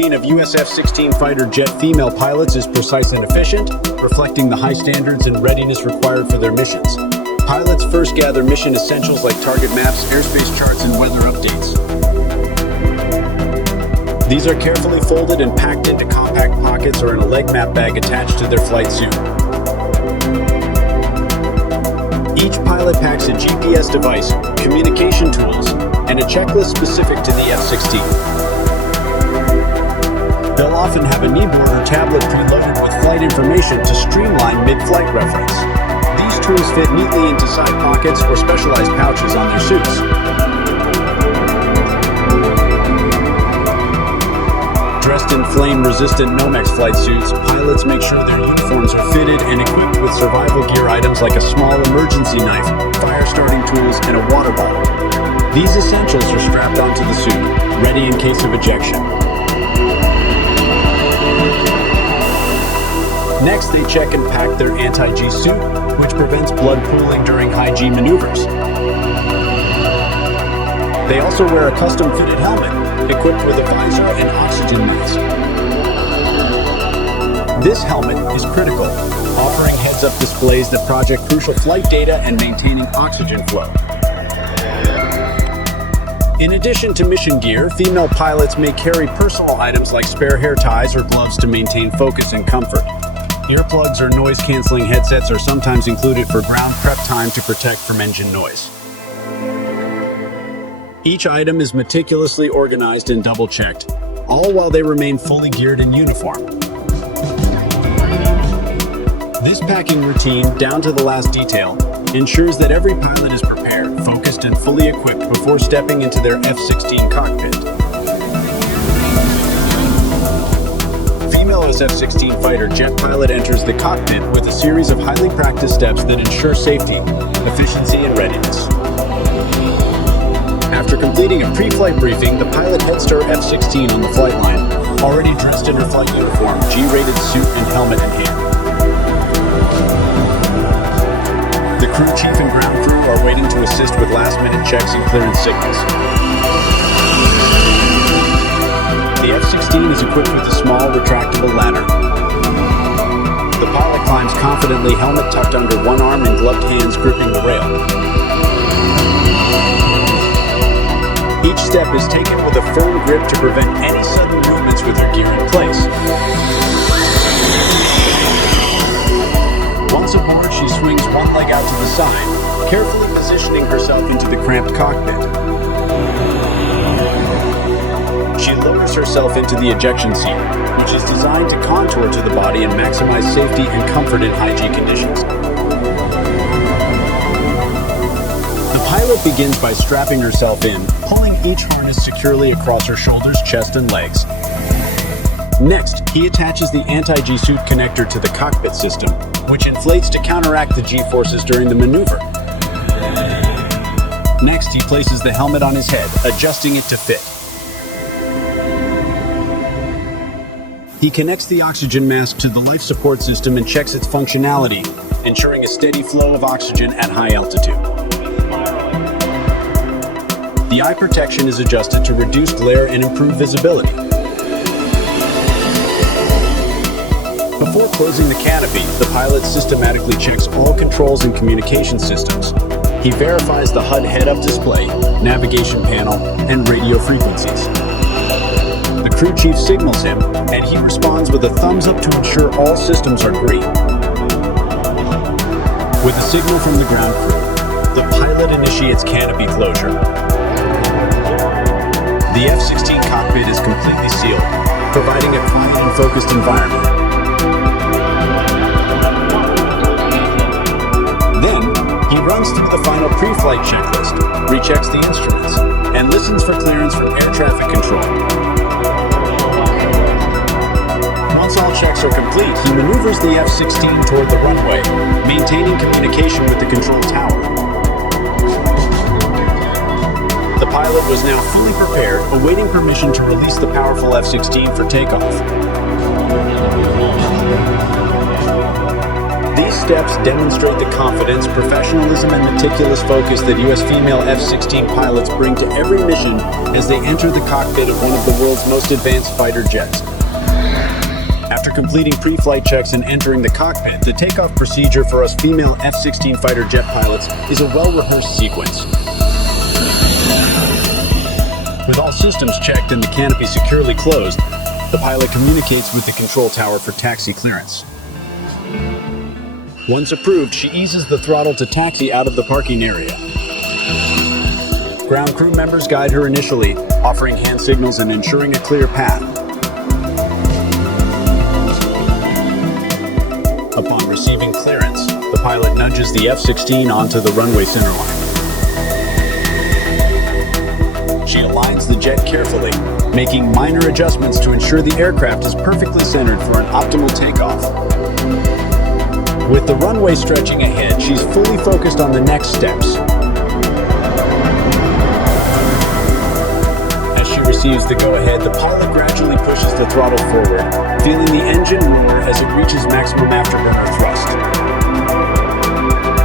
routine of US F-16 fighter jet female pilots is precise and efficient, reflecting the high standards and readiness required for their missions. Pilots first gather mission essentials like target maps, airspace charts, and weather updates. These are carefully folded and packed into compact pockets or in a leg map bag attached to their flight suit. Each pilot packs a GPS device, communication tools, and a checklist specific to the F-16. They'll often have a kneeboard or tablet preloaded with flight information to streamline mid-flight reference. These tools fit neatly into side pockets or specialized pouches on their suits. Dressed in flame-resistant Nomex flight suits, pilots make sure their uniforms are fitted and equipped with survival gear items like a small emergency knife, fire-starting tools, and a water bottle. These essentials are strapped onto the suit, ready in case of ejection. Next, they check and pack their anti-G suit, which prevents blood pooling during high-G maneuvers. They also wear a custom-fitted helmet, equipped with a visor and oxygen mask. This helmet is critical, offering heads-up displays that project crucial flight data and maintaining oxygen flow. In addition to mission gear, female pilots may carry personal items like spare hair ties or gloves to maintain focus and comfort. Earplugs or noise-canceling headsets are sometimes included for ground prep time to protect from engine noise. Each item is meticulously organized and double-checked, all while they remain fully geared in uniform. This packing routine, down to the last detail, ensures that every pilot is prepared, focused, and fully equipped before stepping into their F-16 cockpit. Female F-16 fighter jet pilot enters the cockpit with a series of highly practiced steps that ensure safety, efficiency, and readiness. After completing a pre-flight briefing, the pilot heads to her F-16 on the flight line, already dressed in her flight uniform, G-rated suit, and helmet in hand. The crew chief and ground crew are waiting to assist with last-minute checks and clearance signals. The F-16 is equipped with a small, retractable ladder. The pilot climbs confidently, helmet tucked under one arm and gloved hands gripping the rail. Each step is taken with a firm grip to prevent any sudden movements with her gear in place. Once aboard, she swings one leg out to the side, carefully positioning herself into the cramped cockpit. She lowers herself into the ejection seat, which is designed to contour to the body and maximize safety and comfort in high-G conditions. The pilot begins by strapping herself in, pulling each harness securely across her shoulders, chest, and legs. Next, he attaches the anti-G suit connector to the cockpit system, which inflates to counteract the G-forces during the maneuver. Next, he places the helmet on his head, adjusting it to fit. He connects the oxygen mask to the life support system and checks its functionality, ensuring a steady flow of oxygen at high altitude. The eye protection is adjusted to reduce glare and improve visibility. Before closing the canopy, the pilot systematically checks all controls and communication systems. He verifies the HUD head-up display, navigation panel, and radio frequencies. The crew chief signals him, and he responds with a thumbs up to ensure all systems are green. With a signal from the ground crew, the pilot initiates canopy closure. The F-16 cockpit is completely sealed, providing a quiet and focused environment. Then, he runs through the final pre-flight checklist, rechecks the instruments, and listens for clearance from air traffic control. Once all checks are complete, he maneuvers the F-16 toward the runway, maintaining communication with the control tower. The pilot was now fully prepared, awaiting permission to release the powerful F-16 for takeoff. These steps demonstrate the confidence, professionalism, and meticulous focus that U.S. female F-16 pilots bring to every mission as they enter the cockpit of one of the world's most advanced fighter jets. After completing pre-flight checks and entering the cockpit, the takeoff procedure for us female F-16 fighter jet pilots is a well-rehearsed sequence. With all systems checked and the canopy securely closed, the pilot communicates with the control tower for taxi clearance. Once approved, she eases the throttle to taxi out of the parking area. Ground crew members guide her initially, offering hand signals and ensuring a clear path. Upon receiving clearance, the pilot nudges the F-16 onto the runway centerline. She aligns the jet carefully, making minor adjustments to ensure the aircraft is perfectly centered for an optimal takeoff. With the runway stretching ahead, she's fully focused on the next steps. As she receives the go-ahead, the pilot gradually pushes the throttle forward, feeling the engine roar as it reaches maximum afterburner thrust.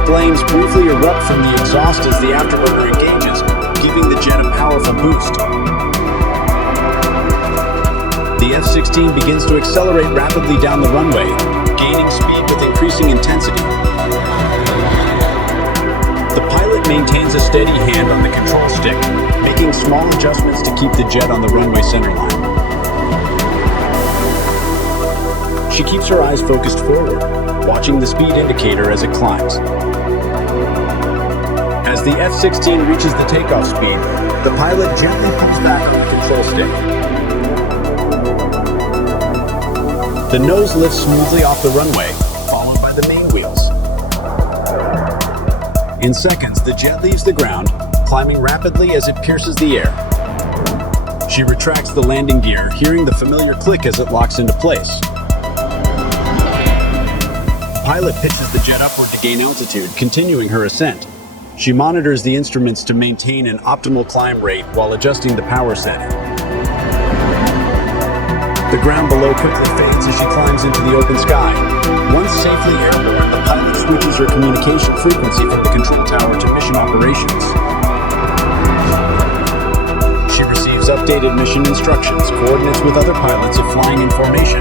Flames briefly erupt from the exhaust as the afterburner engages, giving the jet a powerful boost. The F-16 begins to accelerate rapidly down the runway, gaining speed with increasing intensity. The pilot maintains a steady hand on the control stick, making small adjustments to keep the jet on the runway centerline. She keeps her eyes focused forward, watching the speed indicator as it climbs. As the F-16 reaches the takeoff speed, the pilot gently pulls back on the control stick. The nose lifts smoothly off the runway, followed by the main wheels. In seconds, the jet leaves the ground, climbing rapidly as it pierces the air. She retracts the landing gear, hearing the familiar click as it locks into place. The pilot pitches the jet upward to gain altitude, continuing her ascent. She monitors the instruments to maintain an optimal climb rate while adjusting the power setting. The ground below quickly fades as she climbs into the open sky. Once safely airborne, the pilot switches her communication frequency from the control tower to mission operations. She receives updated mission instructions, coordinates with other pilots of flying in formation,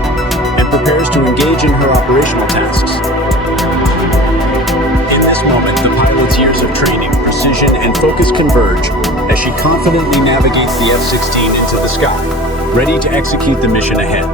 and prepares to engage in her operational tasks. In this moment, the pilot's years of training, precision, and focus converge as she confidently navigates the F-16 into the sky, ready to execute the mission ahead.